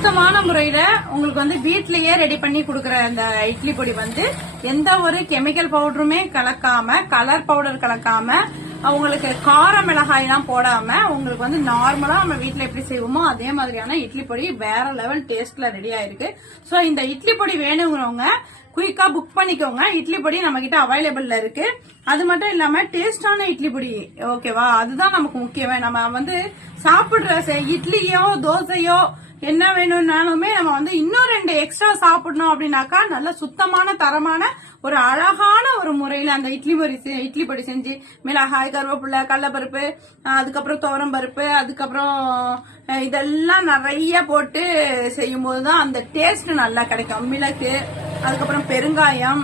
சுத்தமான முறையில உங்களுக்கு வந்து வீட்லயே ரெடி பண்ணி கொடுக்கற இந்த இட்லி பொடி வந்து எந்த ஒரு கெமிக்கல் பவுடருமே கலக்காம, கலர் பவுடர் கலக்காம, உங்களுக்கு கார மிளகாய் எல்லாம் போடாம உங்களுக்கு வந்து நார்மலா நம்ம வீட்ல எப்படி செய்வோமோ அதே மாதிரியான இட்லி பொடி வேற லெவல் டேஸ்ட்ல ரெடி ஆயிருக்கு. சோ இந்த இட்லி பொடி வேணுங்கிறவங்க குயிக்கா புக் பண்ணிக்கோங்க. இட்லி பொடி நம்ம கிட்ட அவைலபிள்ல இருக்கு. அது மட்டும் இல்லாம டேஸ்டான இட்லி பொடி, ஓகேவா? அதுதான் நமக்கு முக்கியமே. நம்ம வந்து சாப்பிடுற இட்லியோ தோசையோ என்ன வேணும்னாலுமே நம்ம வந்து இன்னும் 2 எக்ஸ்ட்ரா சாப்பிடணும் அப்படின்னாக்கா நல்ல சுத்தமான தரமான ஒரு அழகான ஒரு முறையில அந்த இட்லி பொடி செஞ்சு மிளகாய், கருவேப்பிலை, கடலைப்பருப்பு, அதுக்கப்புறம் துவரம் பருப்பு, அதுக்கப்புறம் இதெல்லாம் நிறைய போட்டு செய்யும் போதுதான் அந்த டேஸ்ட் நல்லா கிடைக்கும். மிளகு, அதுக்கப்புறம் பெருங்காயம்,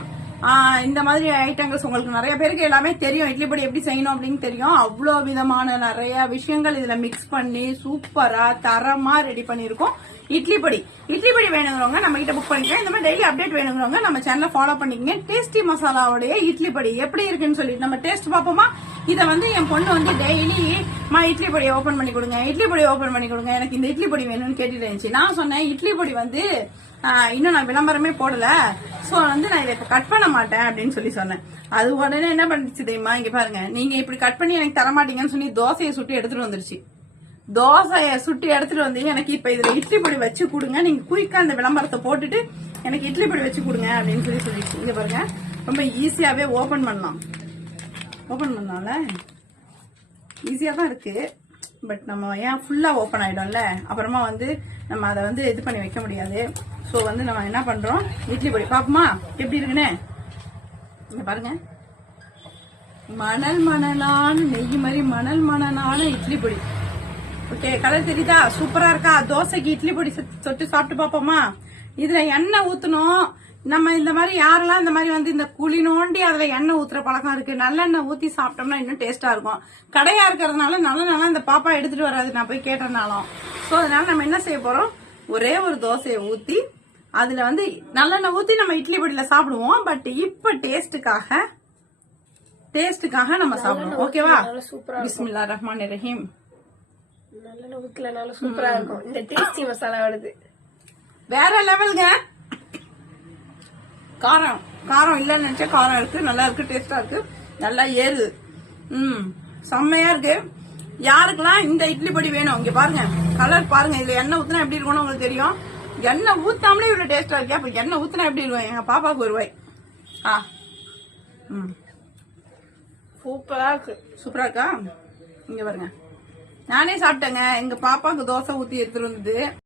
இந்த மாதிரி ஐட்டங்கள்ஸ் உங்களுக்கு நிறைய பேருக்கு எல்லாமே தெரியும். இட்லி பொடி எப்படி செய்யணும் அப்படின்னு தெரியும். அவ்வளோ விதமான நிறைய விஷயங்கள் இதுல மிக்ஸ் பண்ணி சூப்பரா தரமா ரெடி பண்ணிருக்கோம் இட்லி பொடி. இட்லி பொடி வேணுங்கிறவங்க நம்ம கிட்ட புக் பண்ணிக்கலாம். இந்த மாதிரி டெய்லி அப்டேட் வேணுங்கிறவங்க நம்ம சேனலை ஃபாலோ பண்ணிக்கங்க. டேஸ்டி மசாலாவுடைய இட்லி பொடி எப்படி இருக்குன்னு சொல்லி நம்ம டேஸ்ட் பார்ப்போமா? இதை வந்து என் பொண்ணு வந்து டெய்லி இட்லி பொடியை ஓபன் பண்ணி கொடுங்க, இட்லி பொடி ஓபன் பண்ணி கொடுங்க, எனக்கு இந்த இட்லி பொடி வேணும்னு கேட்டுட்டு இருந்துச்சு. நான் சொன்னேன் இட்லி பொடி வந்து இன்னும் நான் விளம்பரமே போடல, சோ வந்து நான் இதை இப்ப கட் பண்ண மாட்டேன் அப்படின்னு சொல்லி சொன்னேன். அது உடனே என்ன பண்ணிச்சு தெரியுமா? இங்க பாருங்க, நீங்க இப்படி கட் பண்ணி எனக்கு தரமாட்டீங்கன்னு சொல்லி தோசையை சுட்டு எடுத்துட்டு வந்துருச்சு. தோசையை சுட்டு எடுத்துட்டு வந்து எனக்கு இப்ப இதுல இட்லி பொடி வச்சு கொடுங்க, நீங்க குயிக்கா அந்த விளம்பரத்தை போட்டுட்டு எனக்கு இட்லி பொடி வச்சு கொடுங்க அப்படின்னு சொல்லி சொல்லிடுச்சு. இங்க பாருங்க, ரொம்ப ஈஸியாவே ஓபன் பண்ணலாம். ஓபன் பண்ணால ஈஸியா தான் இருக்கு, பட் நம்ம ஏன் ஃபுல்லா ஓபன் ஆயிடும்ல, அப்புறமா வந்து நம்ம அதை வந்து இது பண்ணி வைக்க முடியாது. சோ வந்து நம்ம என்ன பண்றோம், இட்லி பொடி பாப்போமா எப்படி இருக்குன்னு. இங்க பாருங்க, மணல் மணலான நெய் மாதிரி மணல் மணலான இட்லி பொடி. ஓகே, கலர் தெரியுதா? சூப்பரா இருக்கா? தோசைக்கு இட்லி பொடி தொட்டு சாப்பிட்டு பாப்போமா? இதுல எண்ணெய் ஊத்தணும். நம்ம இந்த மாதிரி யாரெல்லாம் இந்த மாதிரி வந்து இந்த குழி நோண்டி அதுல எண்ணெய் ஊத்துற பழக்கம் இருக்கு, நல்லெண்ணெய் ஊத்தி சாப்பிட்டோம்னா இன்னும் டேஸ்டா இருக்கும். கடையா இருக்கிறதுனால நல்லெண்ணெய் இந்த பாப்பா எடுத்துட்டு வராது, நான் போய் கேட்டனாலும். சோ அதனால நம்ம என்ன செய்ய போறோம், ஒரே ஒரு தோசையை ஊத்தி அதுல வந்து நல்லெண்ணெய் ஊத்தி நம்ம இட்லி பொடியில சாப்பிடுவோம். பட் இப்ப டேஸ்டுக்காக நம்ம சாப்பிடுவோம். ஓகேவா? பிஸ்மில்லாஹிர் ரஹ்மானிர் ரஹீம். நல்லெண்ணெய் ஊத்தலனால சூப்பரா இருக்கும். இந்த டேஸ்டி மசாலா வருது வேற லெவலுங்க. காரம் இல்லன்னு நினைச்சா காரம் இருக்கு, நல்லா இருக்கு, டேஸ்டா இருக்கு, நல்லா ஏறுது. செம்மையா இருக்கு. யாருக்கெல்லாம் இந்த இட்லி பொடி வேணும், இங்க பாருங்க கலர் பாருங்க. இதுல எண்ணெய் ஊத்துனா எப்படி இருக்கும்னு உங்களுக்கு தெரியும். எண்ணெய் ஊத்தாமலே இவ்வளவு டேஸ்டா இருக்கு. அப்ப எண்ணெய் ஊத்துனா எப்படி இருக்கும்? எங்க பாப்பாவுக்கு ஒரு ரூபாய். சூப்பரா இருக்கு. சூப்பரா இருக்கா? இங்க பாருங்க, நானே சாப்பிட்டேங்க. எங்க பாப்பாவுக்கு தோசை ஊத்தி எடுத்துட்டு வந்தது.